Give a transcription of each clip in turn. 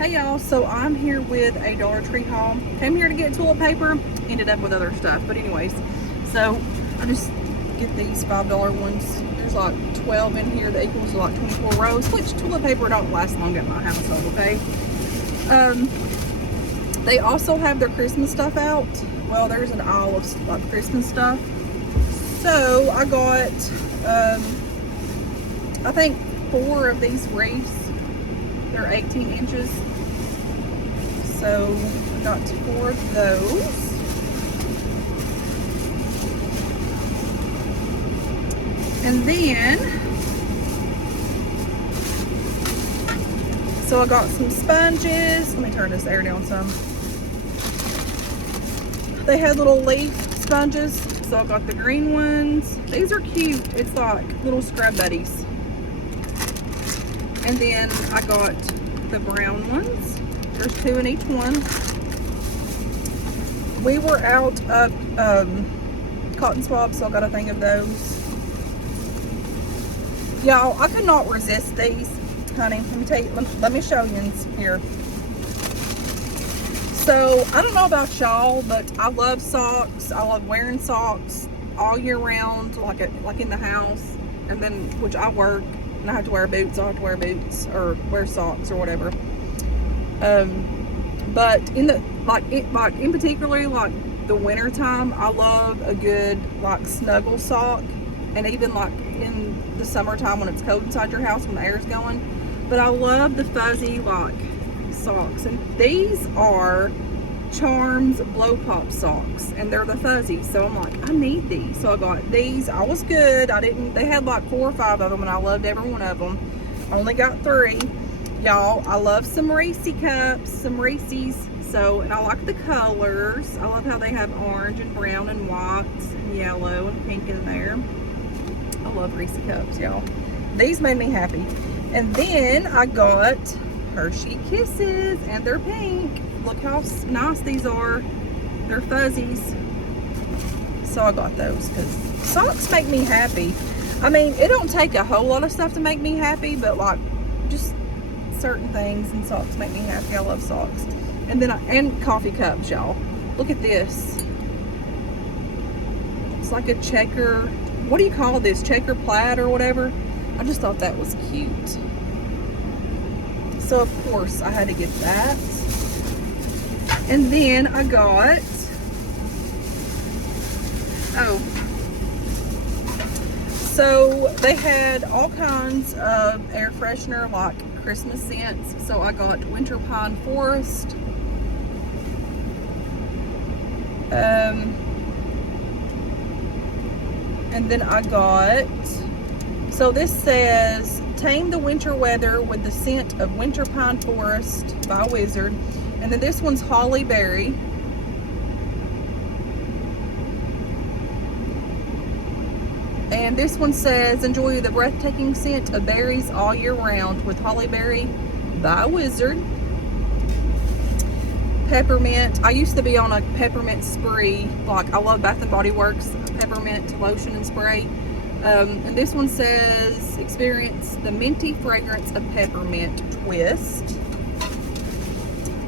Hey y'all, so I'm here with a Dollar Tree haul. Came here to get toilet paper, ended up with other stuff. But anyways, so I just get these $5 ones. There's like 12 in here that equals like 24 rows, which toilet paper don't last long at my household, okay? They also have their Christmas stuff out. Well, there's an aisle of like Christmas stuff. So I got, I think 4 of these wreaths. They're 18 inches. So I got 4 of those. And then, so I got some sponges. Let me turn this air down some. They had little leaf sponges. So I got the green ones. These are cute. It's like little scrub buddies. And then I got the brown ones. There's 2 in each one. We were out of cotton swabs, so I got a thing of those. Y'all, I could not resist these, honey. Let me tell you, let me show you in here. So, I don't know about y'all, but I love socks. I love wearing socks all year round, like in the house. And then, which I work, and I have to wear boots. I have to wear boots or wear socks or whatever. But in the in particularly like the winter time, I love a good like snuggle sock, and even like in the summertime when it's cold inside your house when the air's going. But I love the fuzzy like socks, and these are Charms blow pop socks, and they're the fuzzy. So I'm like, I need these. So I got these. I was good. They had like 4 or 5 of them, and I loved every one of them. I only got 3. Y'all, I love some Reese cups, some Reese's. So, and I like the colors. I love how they have orange and brown and white and yellow and pink in there. I love Reese cups, y'all. These made me happy. And then I got Hershey Kisses, and they're pink. Look how nice these are. They're fuzzies. So I got those because socks make me happy. I mean, it don't take a whole lot of stuff to make me happy, but like just certain things, and socks make me happy. I love socks. And then and coffee cups, y'all. Look at this. It's like a checker. What do you call this? Checker plaid or whatever. I just thought that was cute. So of course I had to get that. And then I got, so they had all kinds of air freshener, like Christmas scents. So I got Winter Pine Forest. And then I got, so this says, tame the winter weather with the scent of Winter Pine Forest by Wizard. And then this one's Holly Berry. And this one says, enjoy the breathtaking scent of berries all year round with Holly Berry by Wizard. Peppermint. I used to be on a peppermint spree. Like, I love Bath and Body Works peppermint lotion and spray. And this one says, experience the minty fragrance of peppermint twist.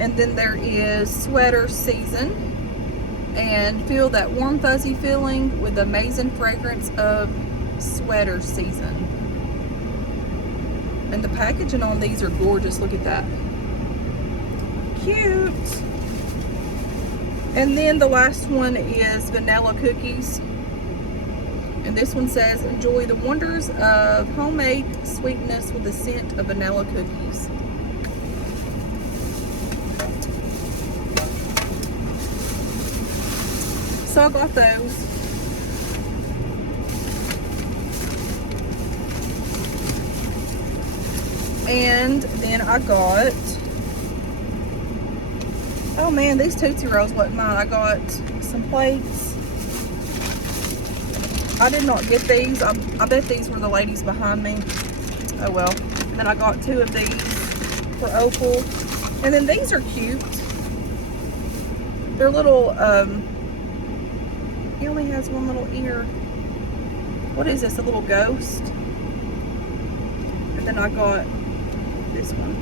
And then there is Sweater Season, and feel that warm fuzzy feeling with the amazing fragrance of Sweater Season. And the packaging on these are gorgeous. Look at that. Cute. And then the last one is Vanilla Cookies. And this one says, enjoy the wonders of homemade sweetness with the scent of vanilla cookies. So I got those. And then I got, oh man, these Tootsie Rolls wasn't mine. I got some plates. I did not get these. I bet these were the ladies behind me. Oh well. And then I got 2 of these for Opal. And then these are cute. They're little, he only has one little ear. What is this, a little ghost? And then I got this one.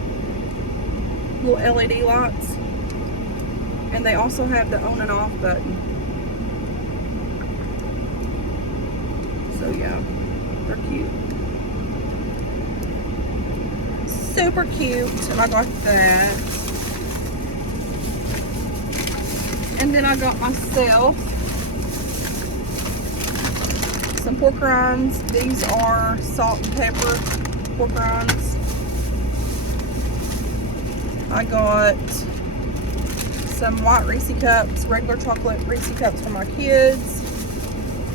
little LED lights. And they also have the on and off button. So yeah, they're cute. Super cute. And I got that. And then I got myself some pork rinds. These are salt and pepper pork rinds. I got some white Reese cups, regular chocolate Reese cups for my kids.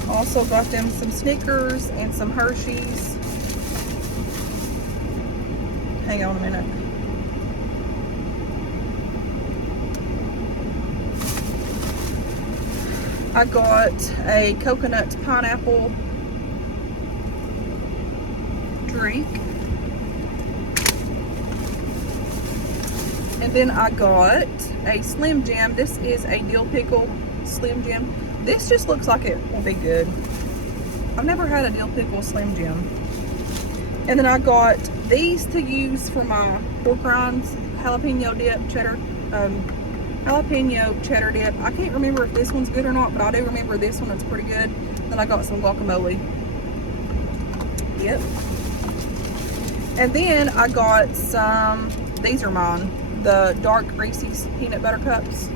Also got them some Snickers and some Hershey's. Hang on a minute. I got a coconut pineapple drink. And then I got a Slim Jim. This is a dill pickle Slim Jim. This just looks like it will be good. I've never had a dill pickle Slim Jim. And then I got these to use for my pork rinds, jalapeno dip, cheddar, jalapeno cheddar dip. I can't remember if this one's good or not, but I do remember this one. It's pretty good. Then I got some guacamole. Yep. And then I got some, these are mine, the dark Reese's peanut butter cups.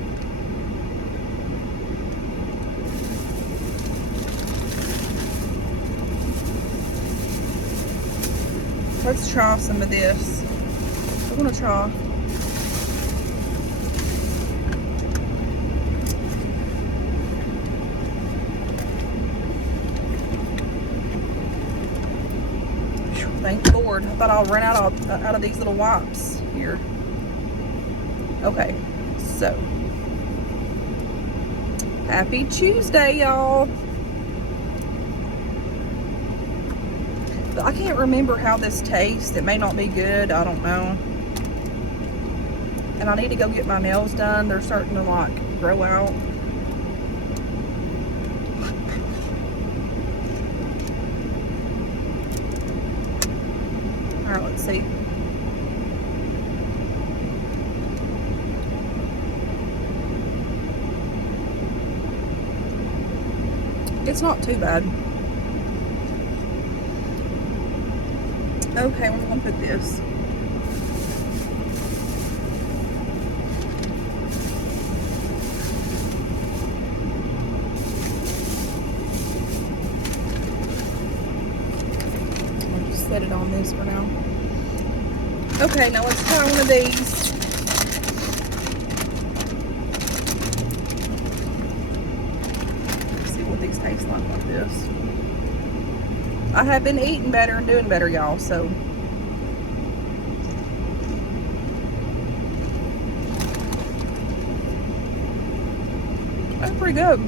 Let's try some of this. I want to try. Thank the Lord. I thought I'll run out of these little wipes here. Okay, so happy Tuesday, y'all. I can't remember how this tastes. It may not be good. I don't know. And I need to go get my nails done. They're starting to like grow out. All right, let's see. It's not too bad. Okay, I'm gonna put this. I'll just set it on this for now. Okay, now let's try one of these. Let's see what these taste like this. I have been eating better and doing better, y'all, so. That's pretty good.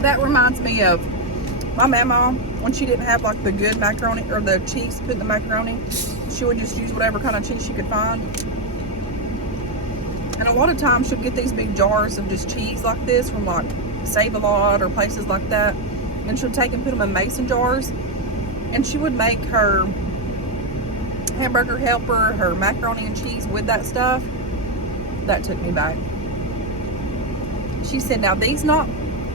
That reminds me of my mama, when she didn't have like the good macaroni or the cheese to put in the macaroni, she would just use whatever kind of cheese she could find. And a lot of times she'll get these big jars of just cheese like this from like Save-A-Lot or places like that. And she'll take and put them in mason jars. And she would make her hamburger helper, her macaroni and cheese with that stuff. That took me back. She said, now these not,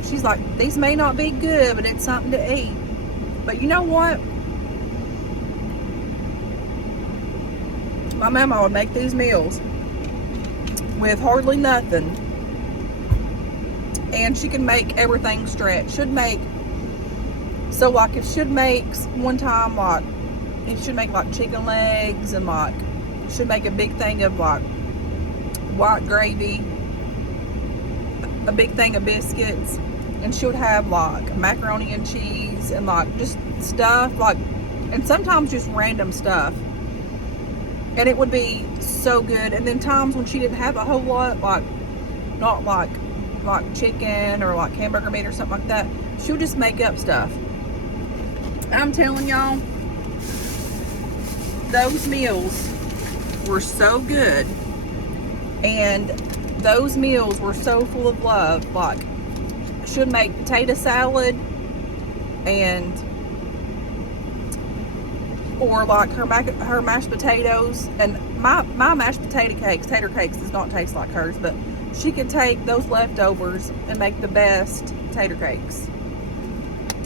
she's like, these may not be good, but it's something to eat. But you know what? My mama would make these meals with hardly nothing. And she can make everything stretch. Should make, so like if should make one time like, it should make like chicken legs and like, should make a big thing of like white gravy, a big thing of biscuits, and she would have like macaroni and cheese and like just stuff like and sometimes just random stuff. And it would be so good. And then times when she didn't have a whole lot, like not like chicken or like hamburger meat or something like that, she would just make up stuff. And I'm telling y'all, those meals were so good, and those meals were so full of love. Like, she'd make potato salad, and or like her mashed potatoes. And my mashed tater cakes does not taste like hers, but she could take those leftovers and make the best tater cakes.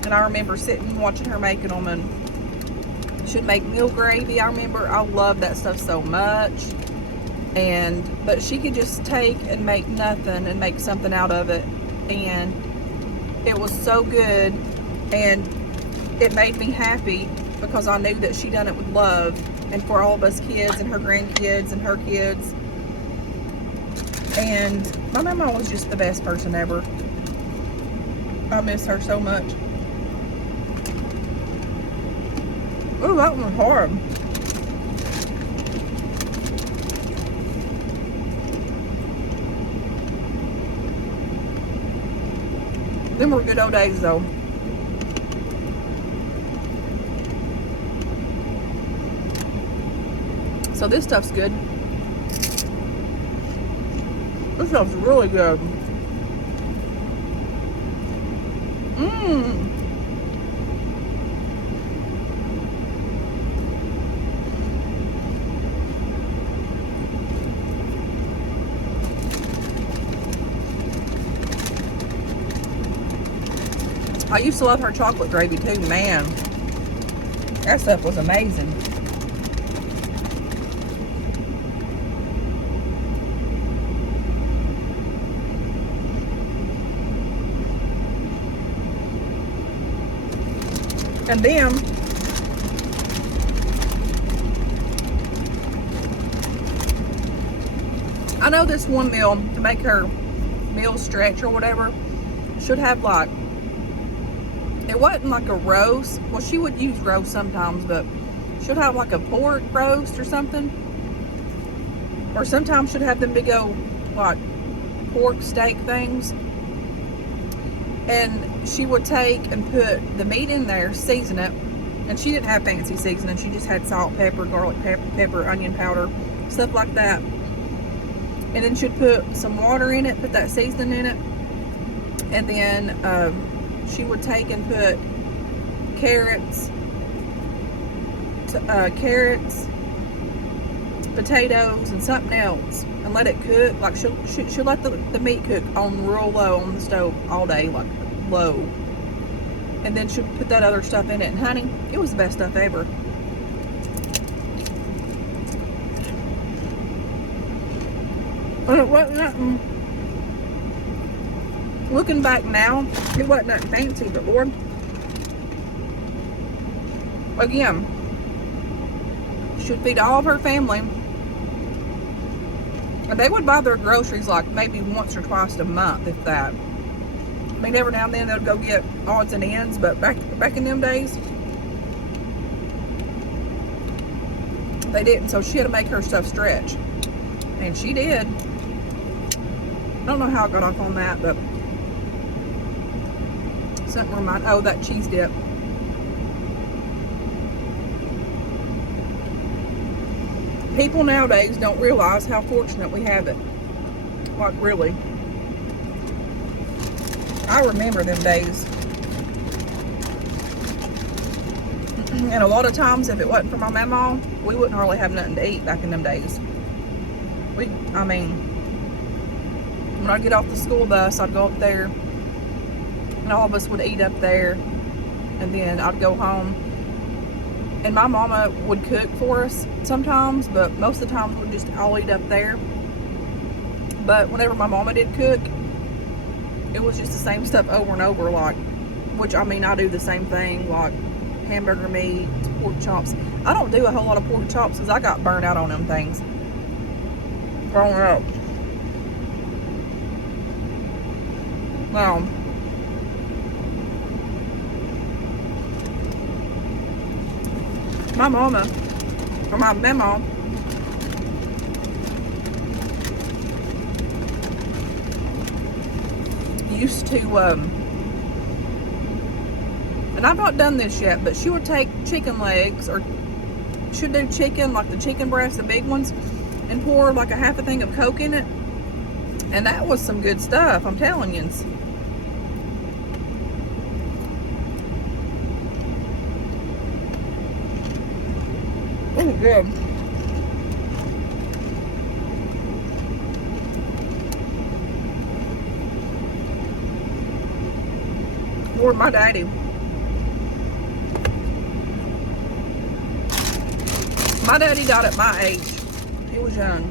And I remember sitting watching her making them, and she'd make meal gravy. I love that stuff so much. But she could just take and make nothing and make something out of it, and it was so good, and it made me happy because I knew that she done it with love, and for all of us kids and her grandkids and her kids. And my mama was just the best person ever. I miss her so much. Oh, that one was hard. Them were good old days, though. So this stuff's good. This stuff's really good. I used to love her chocolate gravy too, man. That stuff was amazing. And then I know this one meal, to make her meal stretch or whatever, should have like, it wasn't like a roast. Well, she would use roast sometimes, but should have like a pork roast or something. Or sometimes should have them big old like pork steak things. And she would take and put the meat in there, season it. And she didn't have fancy seasoning. She just had salt, pepper, garlic pepper, onion powder, stuff like that. And then she'd put some water in it, put that seasoning in it. And then she would take and put carrots, potatoes, and something else, and let it cook. Like she'll let the meat cook on real low on the stove all day, like low. And then she'll put that other stuff in it. And honey, it was the best stuff ever. And it wasn't nothing. Looking back now, it wasn't nothing fancy, but Lord, again, she'd feed all of her family. And they would buy their groceries like maybe once or twice a month, if that. I mean, every now and then they'd go get odds and ends, but back in them days, they didn't. So she had to make her stuff stretch, and she did. I don't know how I got off on that, but something reminded. Oh, that cheese dip. People nowadays don't realize how fortunate we have it. Like, really. I remember them days. And a lot of times, if it wasn't for my mama, we wouldn't hardly have nothing to eat back in them days. I mean, when I get off the school bus, I'd go up there, and all of us would eat up there, and then I'd go home. And my mama would cook for us sometimes, but most of the times we'd just all eat up there. But whenever my mama did cook, it was just the same stuff over and over, like, which, I mean, I do the same thing, like hamburger meat, pork chops. I don't do a whole lot of pork chops because I got burnt out on them things growing up. Now, my mama, or my mama, used to, and I've not done this yet, but she would take chicken legs, or should do chicken, like the chicken breasts, the big ones, and pour like a half a thing of Coke in it. And that was some good stuff, I'm telling you. Oh, good. Lord, my daddy. My daddy died at my age. He was young,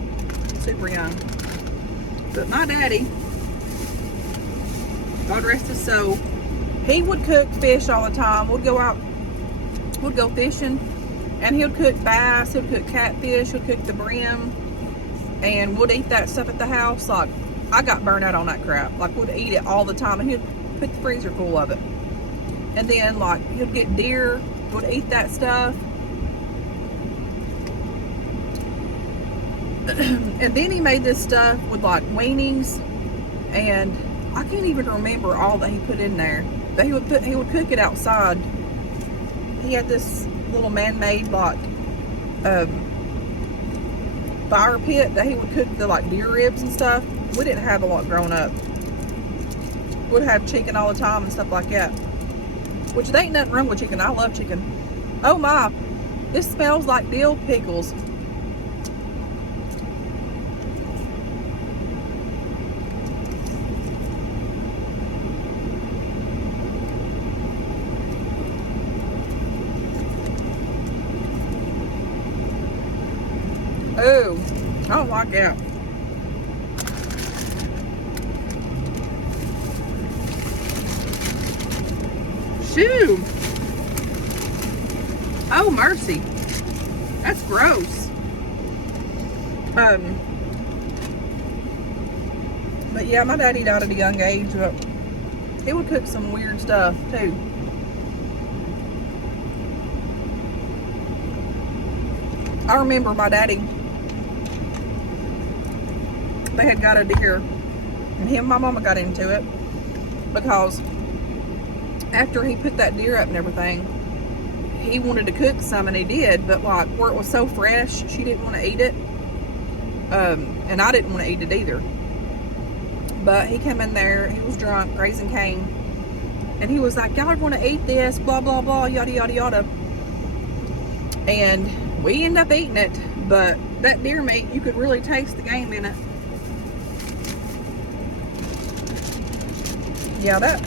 super young. But my daddy, God rest his soul, he would cook fish all the time. We'd go fishing, and he would cook bass, he would cook catfish, he would cook the brim, and we'd eat that stuff at the house. Like, I got burnt out on that crap. Like, we'd eat it all the time, and he'd put the freezer full of it. And then, like, he'd get deer, would eat that stuff. And then he made this stuff with like weenies, and I can't even remember all that he put in there. But he would cook it outside. He had this little man-made like fire pit that he would cook the like deer ribs and stuff. We didn't have a lot growing up. We'd have chicken all the time and stuff like that. Which there ain't nothing wrong with chicken. I love chicken. Oh my, this smells like dill pickles. Oh, I don't like that. Shoo! Oh, mercy. That's gross. But yeah, my daddy died at a young age, but he would cook some weird stuff too. I remember my daddy, they had got a deer, and him and my mama got into it because after he put that deer up and everything, he wanted to cook some, and he did, but like where it was so fresh, she didn't want to eat it, and I didn't want to eat it either. But he came in there, he was drunk, raising Cain, and he was like, y'all are going to eat this, blah blah blah, yada yada yada. And we ended up eating it, but that deer meat, you could really taste the game in it. Yeah, that,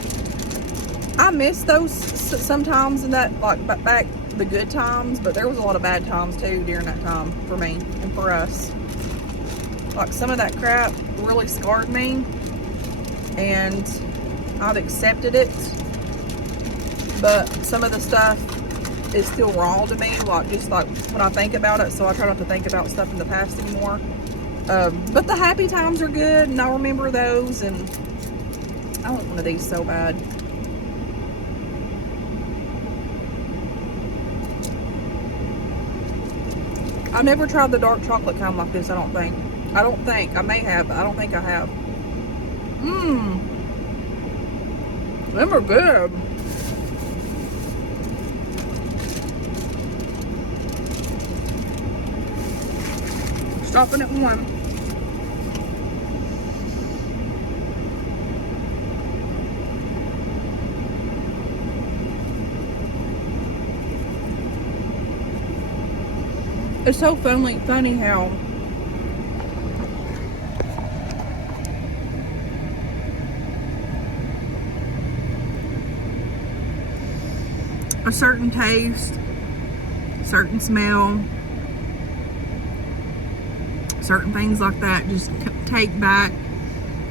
I miss those sometimes, in that, like, back the good times, but there was a lot of bad times too during that time for me and for us. Like, some of that crap really scarred me, and I've accepted it, but some of the stuff is still wrong to me, like, just like when I think about it, so I try not to think about stuff in the past anymore. But the happy times are good, and I remember those, and I want one of these so bad. I've never tried the dark chocolate kind like this, I don't think. I may have, but I don't think I have. Them are good. Stopping at one. It's so funny how a certain taste, certain smell, certain things like that just take back,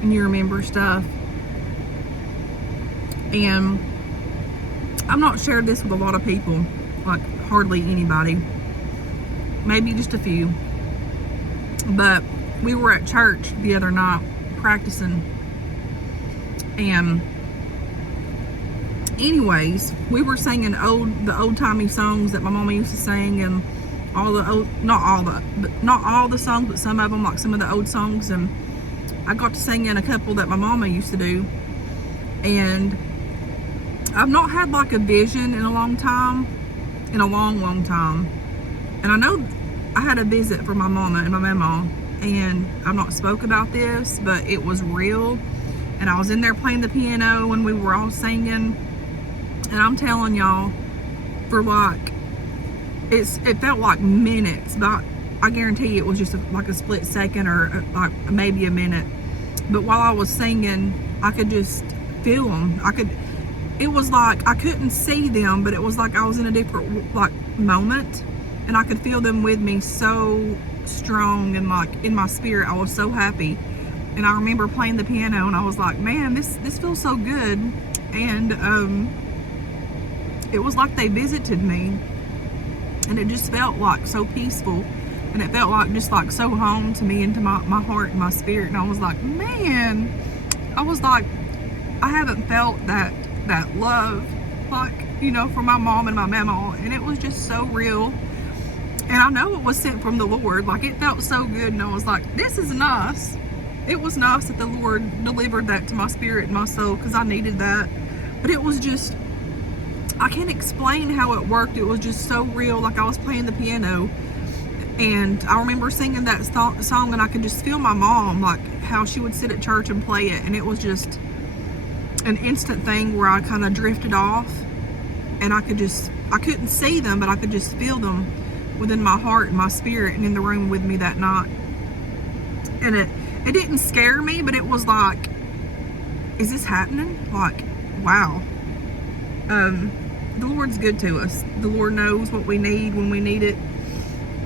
and you remember stuff. And I've not shared this with a lot of people, like hardly anybody, maybe just a few, but we were at church the other night practicing, and anyways, we were singing the old-timey songs that my mama used to sing, and all the old, not all the songs, but some of them, like some of the old songs. And I got to sing in a couple that my mama used to do. And I've not had like a vision in a long time, in a long time. And I know I had a visit from my mama and my mama, and I've not spoke about this, but it was real. And I was in there playing the piano when we were all singing, and I'm telling y'all, for like, it felt like minutes, but I guarantee it was just like a split second, or like maybe a minute. But while I was singing, I could just feel them. It was like I couldn't see them, but it was like I was in a different like moment, and I could feel them with me so strong, and like in my spirit I was so happy. And I remember playing the piano, and I was like, man, this feels so good. And it was like they visited me, and it just felt like so peaceful, and it felt like just like so home to me, into my heart and my spirit. And I was like, man, I was like, I haven't felt that love, like, you know, from my mom and my mama, and it was just so real. And I know it was sent from the Lord. Like, it felt so good, and I was like, this is nice. It was nice that the Lord delivered that to my spirit and my soul, because I needed that. But it was just, I can't explain how it worked. It was just so real. Like, I was playing the piano, and I remember singing that song, and I could just feel my mom, like how she would sit at church and play it. And it was just an instant thing where I kind of drifted off, and I couldn't see them, but I could just feel them within my heart and my spirit, and in the room with me that night. And it didn't scare me, but it was like, is this happening? Like, wow. The Lord's good to us. The Lord knows what we need when we need it.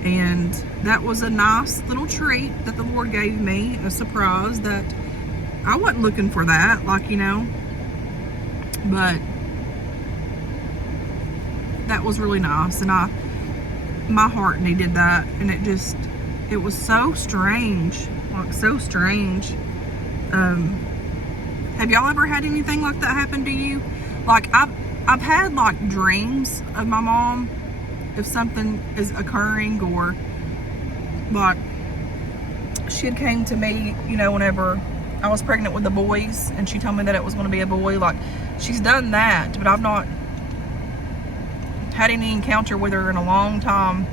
And that was a nice little treat that the Lord gave me, a surprise that I wasn't looking for that, like, you know. But that was really nice, and my heart needed that. And it was so strange, like so strange. Have y'all ever had anything like that happen to you? Like, I've had like dreams of my mom, if something is occurring, or like she had came to me, you know, whenever I was pregnant with the boys, and she told me that it was going to be a boy. Like, she's done that, but I've not had any encounter with her in a long time.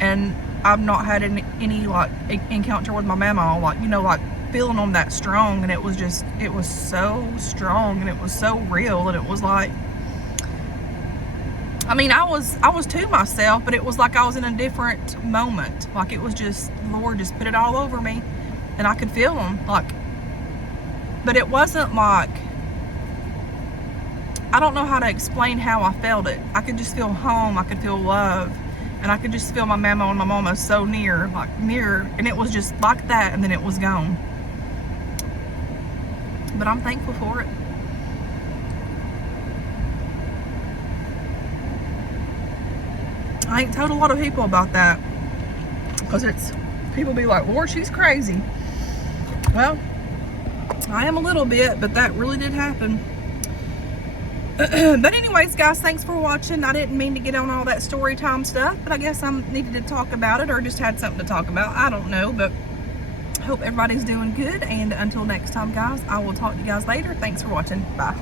And I've not had any like encounter with my mama, like, you know, like feeling them that strong. And it was so strong, and it was so real, and it was like, I mean, I was to myself, but it was like I was in a different moment. Like, it was just, the Lord just put it all over me, and I could feel them, like. But it wasn't like, I don't know how to explain how I felt it. I could just feel home, I could feel love, and I could just feel my mama and my mama so near, like near, and it was just like that, and then it was gone. But I'm thankful for it. I ain't told a lot of people about that, because people be like, Lord, she's crazy. Well, I am a little bit, but that really did happen. But anyways, guys, thanks for watching. I didn't mean to get on all that story time stuff, but I guess I needed to talk about it, or just had something to talk about. I don't know, but hope everybody's doing good. And until next time, guys, I will talk to you guys later. Thanks for watching. Bye.